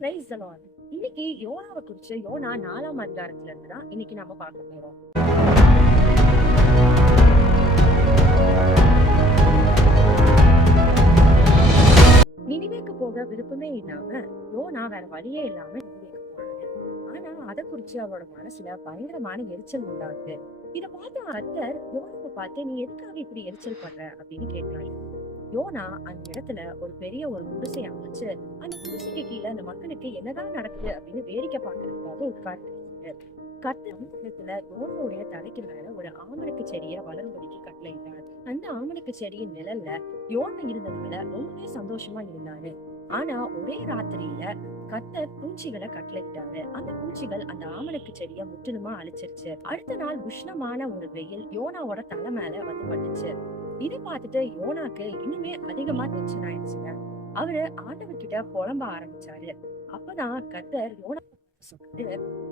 Price Lord இன்னைக்கு யோனாவை குறிச்சு யோனா நாலாம் அதிகாரத்துல இருந்து தான் இன்னைக்கு நம்ம பார்க்க போறோம். நினைவேக்கு போக விருப்பமே இல்லாம யோனா வேற வழியே இல்லாம நினைவேக்கு போனாங்க ஆனா அதை குறிச்சு அவரோட மனசுல பயங்கரமான எரிச்சல் உண்டாகுது. இதை பார்த்த அத்தர் யோனாவை பார்த்து நீ எதுக்காக இப்படி எரிச்சல் பண்ற? அப்படின்னு கேட்டாங்க யோனா அந்த இடத்துல ஒரு பெரிய ஒரு குடிசை அமைச்சு அந்த குடிசைக்கு கீழே அந்த மக்களுக்கு என்னதான் நடக்குது அப்படின்னு வேடிக்கை பார்க்கறதுக்காக உட்கார்ந்து கர்த்தர் இடத்துல யோனாவுடைய தலைக்கு மேல ஒரு ஆமணக்கு செடியை வளரும்படிக்கு கட்டளையிட்டார். அந்த ஆமணக்கு செடியின் நிழல்ல யோனா இருந்ததுனால ரொம்பவே சந்தோஷமா இருந்தாரு. ஆனா ஒரே ராத்திரியில கத்த பூச்சிகளை கட்டளையிட்டாரு. அந்த பூச்சிகள் அந்த ஆமணக்கு செடியை முற்றிலுமா அழிச்சிருச்சு. அடுத்த நாள் உஷ்ணமான ஒரு வெயில் யோனாவோட தலை மேல வந்து பட்டுச்சு. இதை பார்த்துட்டு யோனாக்கு இன்னுமே அதிகமா டென்ஷன் ஆயிடுச்சுங்க. அவரு ஆண்டவர் கிட்ட புலம்ப ஆரம்பிச்சாரு. அப்பதான் கர்த்தர் யோனா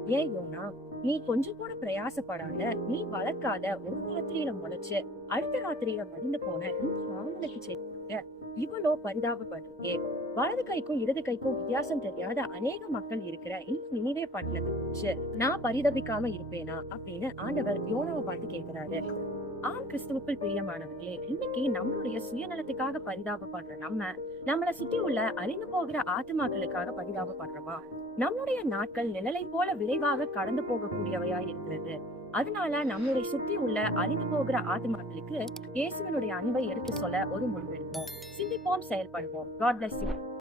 ஏன் யோனா நீ கொஞ்சம் கூட பிரயாசப்படாத நீ வளர்க்காத ஒரு ராத்திரியில முளைச்சு அடுத்த ராத்திரியில மடிந்து போன இந்த மாமனுக்கு செய்ய இவ்வளோ பரிதாபப்படுறே வலது கைக்கும் இடது கைக்கும் வித்தியாசம் தெரியாத அநேக மக்கள் இருக்கிற இந்த நினைவே பட்டணத்தை குறிச்சு நான் பரிதபிக்காம இருப்பேனா? அப்படின்னு ஆண்டவர் யோனாவை பார்த்து கேட்கிறாரு ஆம் கிறிஸ்துவுக்குள் பிரியமானவர்களே இன்னைக்கு நம்மளுடைய சுயநலத்துக்காக பரிதாபப்படுற நம்ம நம்மளை சுத்தி உள்ள அழிந்து போகிற ஆத்மாக்களுக்காக பரிதாபப்படுறோமா? நம்மளுடைய நாட்கள் நிழலை போல விரைவாக கடந்து போகக்கூடியவையா இருக்கிறது அதனால நம்மளை சுத்தி உள்ள அழிந்து போகிற ஆத்மாக்களுக்கு இயேசுவனுடைய அன்பை எடுத்து சொல்ல ஒரு முடிவெடுப்போம். சிந்திப்போம் செயல்படுவோம். God bless you